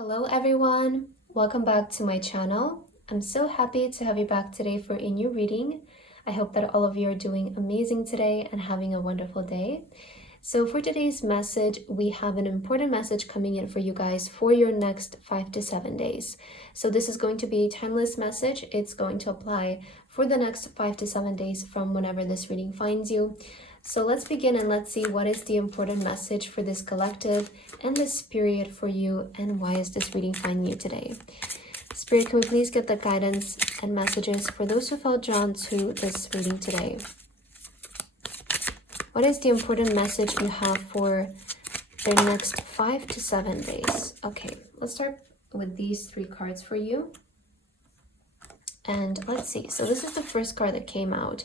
Hello everyone, welcome back to my channel. I'm so happy to have you back today for a new reading. I hope that all of you are doing amazing today and having a wonderful day. So for today's message, we have an important message coming in for you guys for your next 5 to 7 days. So this is going to be a timeless message. It's going to apply for the next 5 to 7 days from whenever this reading finds you. So let's begin and let's see what is the important message for this collective and this period for you, and why is this reading finding you today. Spirit, can we please get the guidance and messages for those who felt drawn to this reading today? What is the important message you have for the next 5 to 7 days? Okay, let's start with these 3 cards for you. And let's see. So this is the first card that came out.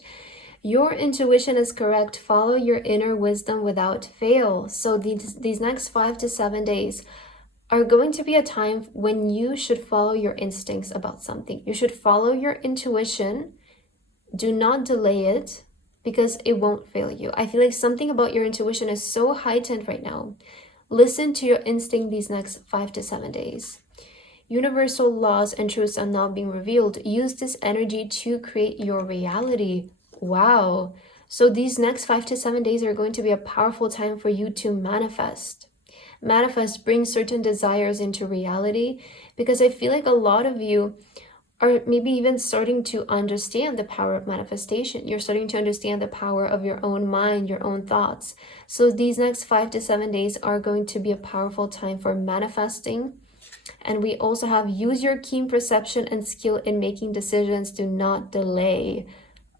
Your intuition is correct. Follow your inner wisdom without fail. So these next 5 to 7 days are going to be a time when you should follow your instincts about something. You should follow your intuition. Do not delay it, because it won't fail you. I feel like something about your intuition is so heightened right now. Listen to your instinct these next 5 to 7 days. Universal laws and truths are now being revealed. Use this energy to create your reality. Wow. So these next 5 to 7 days are going to be a powerful time for you to manifest. Bring certain desires into reality, because I feel like a lot of you are maybe even starting to understand the power of manifestation. You're starting to understand the power of your own mind, your own thoughts. So these next 5 to 7 days are going to be a powerful time for manifesting. And we also have use your keen perception and skill in making decisions. Do not delay.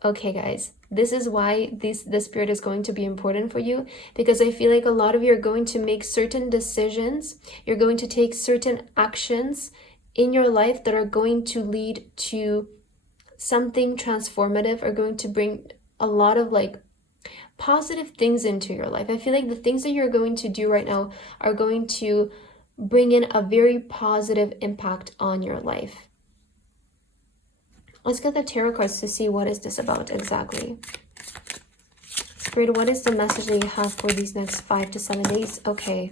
Okay, guys, this is why this spirit is going to be important for you, because I feel like a lot of you are going to make certain decisions. You're going to take certain actions in your life that are going to lead to something transformative, are going to bring a lot of like positive things into your life. I feel like the things that you're going to do right now are going to bring in a very positive impact on your life. Let's get the tarot cards to see what is this about exactly. Spirit, what is the message that you have for these next 5 to 7 days? Okay.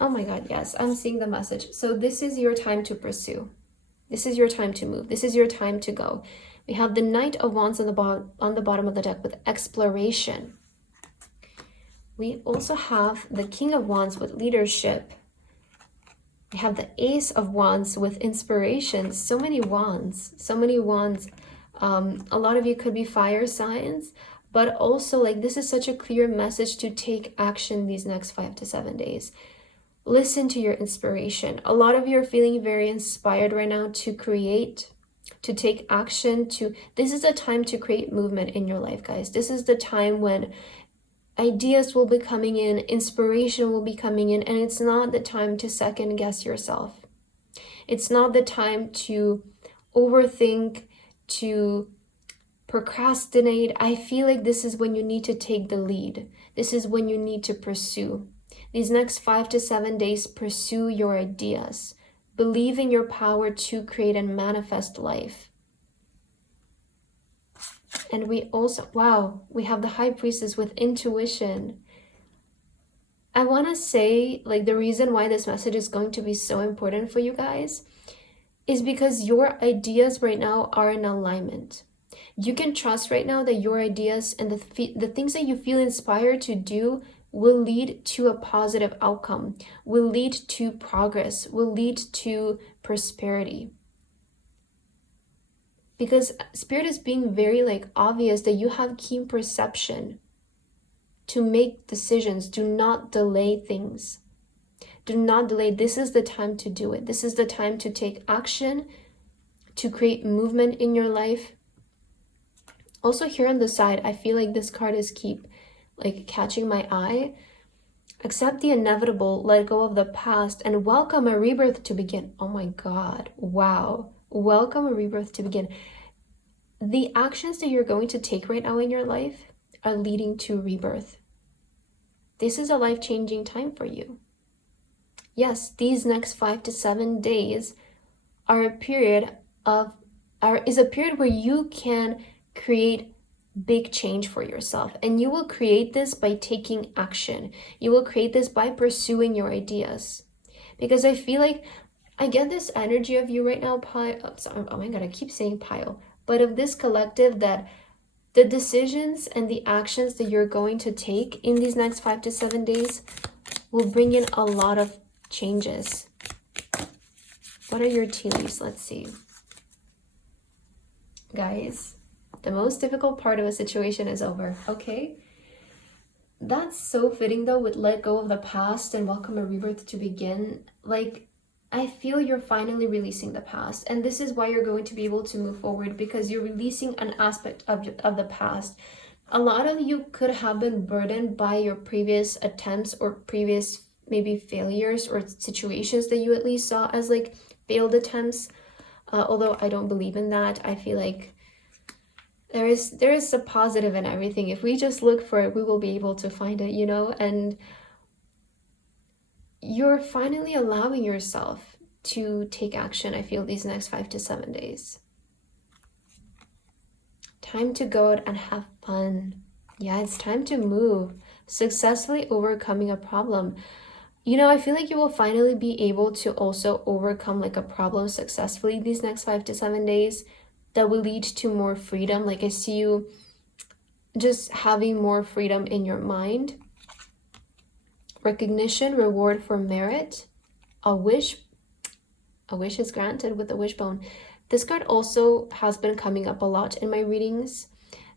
Oh my God, yes, I'm seeing the message. So this is your time to pursue. This is your time to move. This is your time to go. We have the Knight of Wands on the bottom of the deck with exploration. We also have the King of Wands with leadership. We have the Ace of Wands with inspiration. So many wands, so many wands. A lot of you could be fire signs, but also like this is such a clear message to take action these next 5 to 7 days. Listen to your inspiration. A lot of you are feeling very inspired right now to create, to take action, this is a time to create movement in your life, guys. This is the time when ideas will be coming in, inspiration will be coming in, and it's not the time to second guess yourself. It's not the time to overthink, to procrastinate. I feel like this is when you need to take the lead. This is when you need to pursue. These next 5 to 7 days, pursue your ideas. Believe in your power to create and manifest life. And we also, wow, we have the High Priestess with intuition. I want to say, like, the reason why this message is going to be so important for you guys is because your ideas right now are in alignment. You can trust right now that your ideas and the things that you feel inspired to do will lead to a positive outcome, will lead to progress, will lead to prosperity. Because Spirit is being very like obvious that you have keen perception to make decisions. Do not delay things. Do not delay. This is the time to do it. This is the time to take action, to create movement in your life. Also here on the side, I feel like this card is keep like catching my eye. Accept the inevitable, let go of the past, and welcome a rebirth to begin. Oh my God, wow. Welcome a rebirth to begin. The actions that you're going to take right now in your life are leading to rebirth. This is a life-changing time for you. Yes, these next 5 to 7 days are a period is a period where you can create big change for yourself, and you will create this by taking action. You will create this by pursuing your ideas. because I feel like I get this energy of you right now, oh my god, I keep saying pile, but of this collective, that the decisions and the actions that you're going to take in these next 5 to 7 days will bring in a lot of changes. What are your tea leaves? Let's see. Guys, the most difficult part of a situation is over, okay? That's so fitting though, with let go of the past and welcome a rebirth to begin. Like, I feel you're finally releasing the past, and this is why you're going to be able to move forward, because you're releasing an aspect of the past. A lot of you could have been burdened by your previous attempts or previous maybe failures or situations that you at least saw as like failed attempts. Although I don't believe in that. I feel like there is a positive in everything. If we just look for it, we will be able to find it, you know? And you're finally allowing yourself to take action, I feel, these next 5 to 7 days. Time to go out and have fun. Yeah, it's time to move. Successfully overcoming a problem. You know, I feel like you will finally be able to also overcome like a problem successfully these next 5 to 7 days. That will lead to more freedom. Like, I see you just having more freedom in your mind. Recognition, reward for merit. A wish is granted with the wishbone. This card also has been coming up a lot in my readings.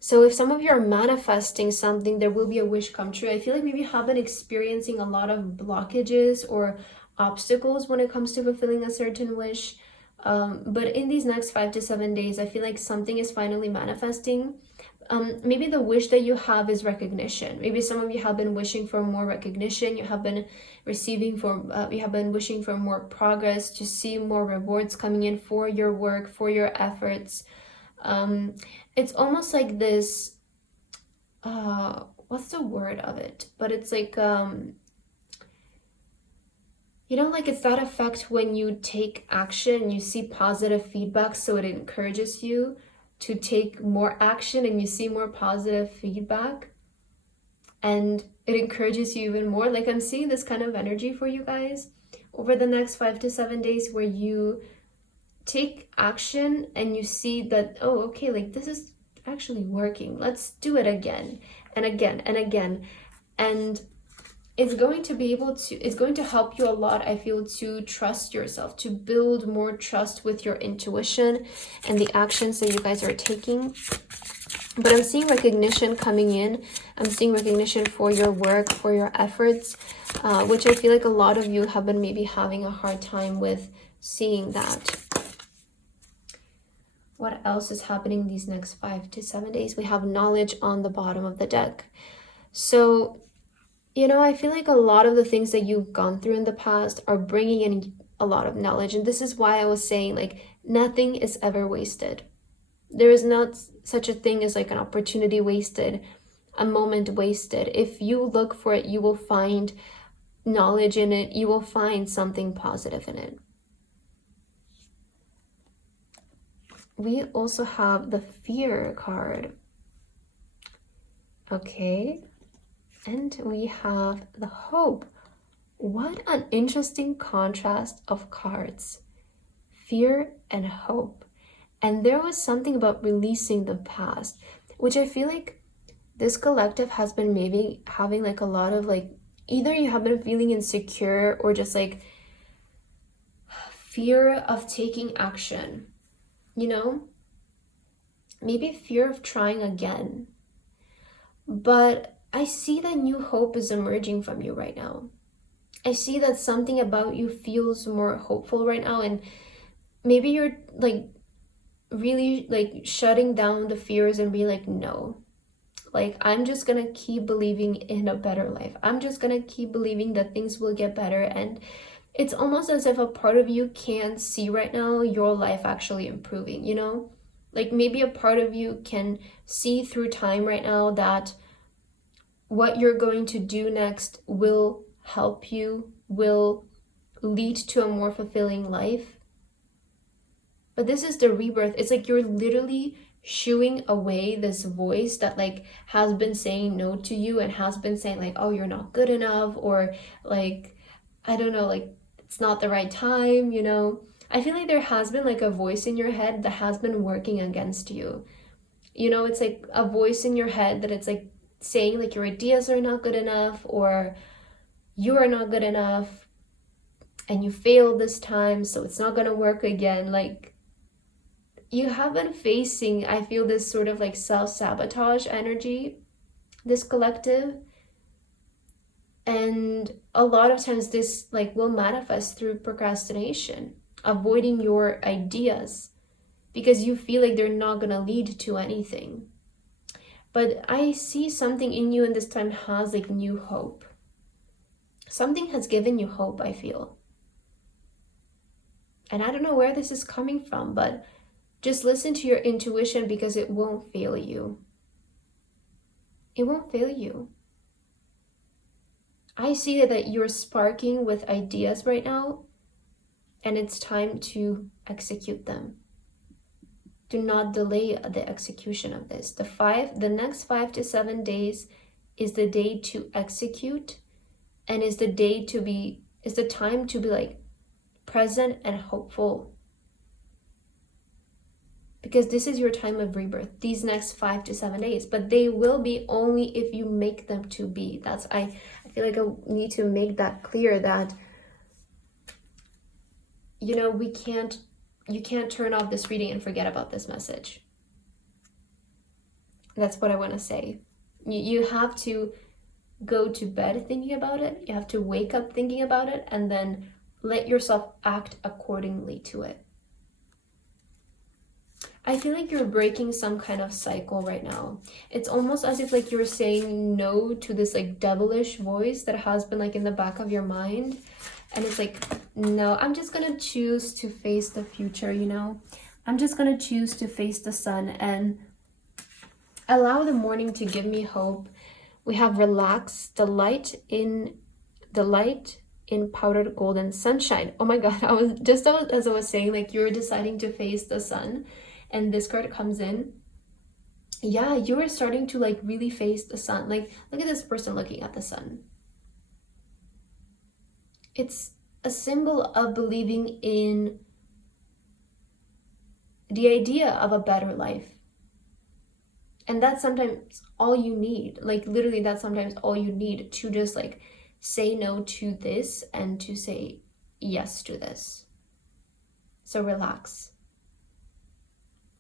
So if some of you are manifesting something, there will be a wish come true. I feel like maybe you have been experiencing a lot of blockages or obstacles when it comes to fulfilling a certain wish. But in these next 5 to 7 days, I feel like something is finally manifesting. Maybe the wish that you have is recognition. Maybe some of you have been wishing for more recognition. You have been you have been wishing for more progress, to see more rewards coming in for your work, for your efforts. It's almost like this, what's the word of it? But it's like, you know, like it's that effect when you take action, you see positive feedback, so it encourages you to take more action, and you see more positive feedback, and it encourages you even more. Like, I'm seeing this kind of energy for you guys over the next 5 to 7 days, where you take action and you see that, oh, okay, like this is actually working. Let's do it again and again and again. And it's going to help you a lot, I feel, to trust yourself, to build more trust with your intuition and the actions that you guys are taking. But I'm seeing recognition coming in. I'm seeing recognition for your work, for your efforts, which I feel like a lot of you have been maybe having a hard time with seeing that. What else is happening these next 5 to 7 days? We have knowledge on the bottom of the deck. So, you know, I feel like a lot of the things that you've gone through in the past are bringing in a lot of knowledge. And this is why I was saying, like, nothing is ever wasted. There is not such a thing as like an opportunity wasted, a moment wasted. If you look for it, you will find knowledge in it. You will find something positive in it. We also have the fear card. Okay. And we have the hope. What an interesting contrast of cards. Fear and hope. And there was something about releasing the past, which I feel like this collective has been maybe having like a lot of like, either you have been feeling insecure or just like fear of taking action, you know? Maybe fear of trying again. But I see that new hope is emerging from you right now. I see that something about you feels more hopeful right now, and maybe you're like really like shutting down the fears and be like, no, like I'm just gonna keep believing in a better life. I'm just gonna keep believing that things will get better. And it's almost as if a part of you can't see right now your life actually improving, you know? Like maybe a part of you can see through time right now that what you're going to do next will help you, will lead to a more fulfilling life. But this is the rebirth. It's like you're literally shooing away this voice that like has been saying no to you and has been saying like, oh, you're not good enough, or like, I don't know, like it's not the right time, you know. I feel like there has been like a voice in your head that has been working against you. You know, it's like a voice in your head that it's like saying like your ideas are not good enough, or you are not good enough, and you failed this time, so it's not gonna work again. Like, you have been facing, I feel, this sort of like self-sabotage energy, this collective. And a lot of times this like will manifest through procrastination, avoiding your ideas because you feel like they're not going to lead to anything. But I see something in you in this time has like new hope. Something has given you hope, I feel. And I don't know where this is coming from, but just listen to your intuition because it won't fail you. It won't fail you. I see that you're sparking with ideas right now, and it's time to execute them. Do not delay the execution of this. The next 5 to 7 days is the day to execute, and is the time to be like present and hopeful. Because this is your time of rebirth, these next 5 to 7 days, but they will be only if you make them to be. I feel like I need to make that clear, that, you know, you can't turn off this reading and forget about this message. That's what I want to say. You have to go to bed thinking about it. You have to wake up thinking about it, and then let yourself act accordingly to it. I feel like you're breaking some kind of cycle right now. It's almost as if like you're saying no to this like devilish voice that has been like in the back of your mind. And it's like, no, I'm just gonna choose to face the future, you know? I'm just gonna choose to face the sun and allow the morning to give me hope. We have relax, the light in powdered golden sunshine. Oh my God, as I was saying, like you're deciding to face the sun, and this card comes in. Yeah, you are starting to like really face the sun. Like, look at this person looking at the sun. It's a symbol of believing in the idea of a better life. And that's sometimes all you need. Like, literally, that's sometimes all you need to just like say no to this and to say yes to this. So relax.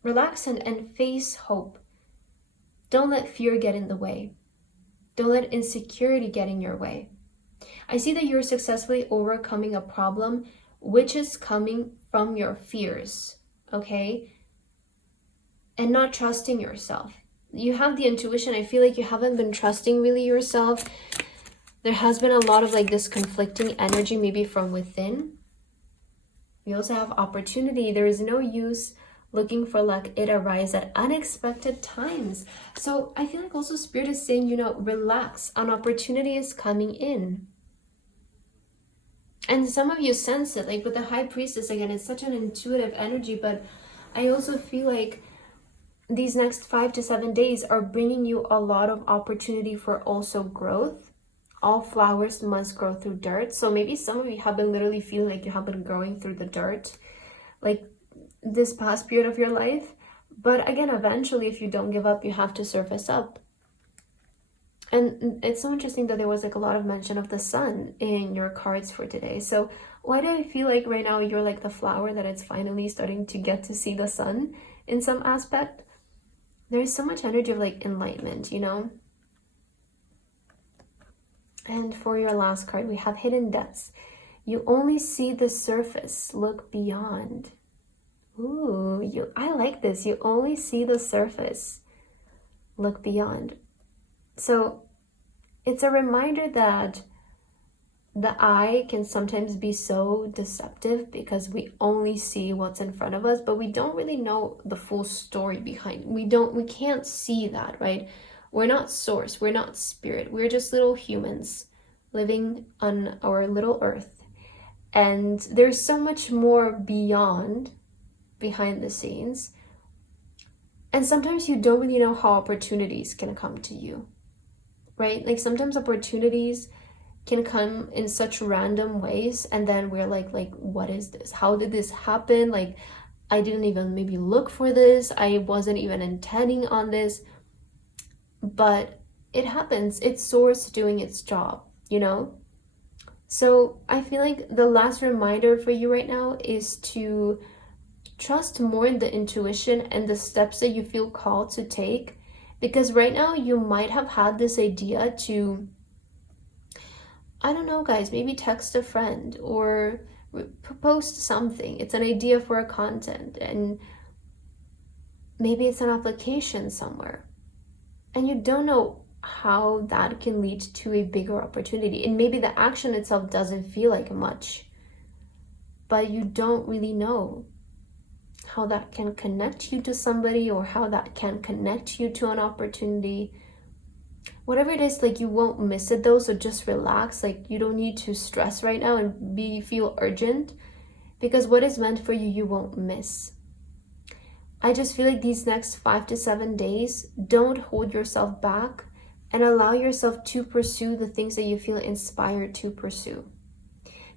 Relax and face hope. Don't let fear get in the way. Don't let insecurity get in your way. I see that you're successfully overcoming a problem which is coming from your fears, okay? And not trusting yourself. You have the intuition. I feel like you haven't been trusting really yourself. There has been a lot of like this conflicting energy, maybe from within. We also have opportunity. There is no use looking for luck. It arrives at unexpected times. So I feel like also Spirit is saying, you know, relax. An opportunity is coming in. And some of you sense it, like with the High Priestess, again, it's such an intuitive energy, but I also feel like these next 5 to 7 days are bringing you a lot of opportunity for also growth. All flowers must grow through dirt. So maybe some of you have been literally feeling like you have been growing through the dirt, like this past period of your life. But again, eventually, if you don't give up, you have to surface up. And it's so interesting that there was like a lot of mention of the sun in your cards for today. So why do I feel like right now you're like the flower that it's finally starting to get to see the sun in some aspect? There's so much energy of like enlightenment, you know? And for your last card, we have hidden depths. You only see the surface, look beyond. Ooh, I like this. You only see the surface, look beyond. So it's a reminder that the eye can sometimes be so deceptive because we only see what's in front of us, but we don't really know the full story behind. We can't see that, right? We're not source, we're not spirit. We're just little humans living on our little earth. And there's so much more behind the scenes. And sometimes you don't really know how opportunities can come to you, right? Like sometimes opportunities can come in such random ways, and then we're like, what is this? How did this happen? Like, I didn't even maybe look for this. I wasn't even intending on this. But it happens. It's source doing its job, you know? So I feel like the last reminder for you right now is to trust more in the intuition and the steps that you feel called to take. Because right now you might have had this idea to, I don't know, guys, maybe text a friend or post something. It's an idea for a content, and maybe it's an application somewhere. And you don't know how that can lead to a bigger opportunity. And maybe the action itself doesn't feel like much, but you don't really know how that can connect you to somebody, or how that can connect you to an opportunity. Whatever it is, like, you won't miss it though, so just relax. Like, you don't need to stress right now and feel urgent, because what is meant for you, you won't miss. I just feel like these next 5 to 7 days, don't hold yourself back and allow yourself to pursue the things that you feel inspired to pursue.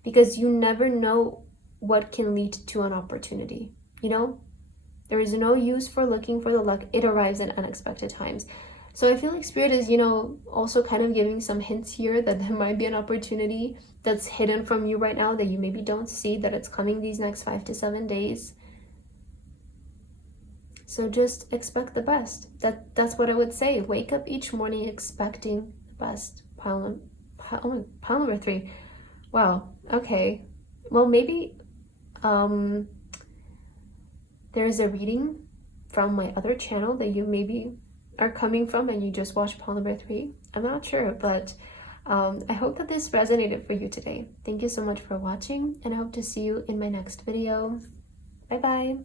Because you never know what can lead to an opportunity, you know? There is no use for looking for the luck. It arrives in unexpected times. So I feel like Spirit is, also kind of giving some hints here that there might be an opportunity that's hidden from you right now that you maybe don't see, that it's coming these next 5 to 7 days. So just expect the best. That's what I would say. Wake up each morning expecting the best. Pile number 3. Wow. Okay. Well, maybe there's a reading from my other channel that you maybe are coming from, and you just watched pile number 3. I'm not sure, but I hope that this resonated for you today. Thank you so much for watching, and I hope to see you in my next video. Bye bye.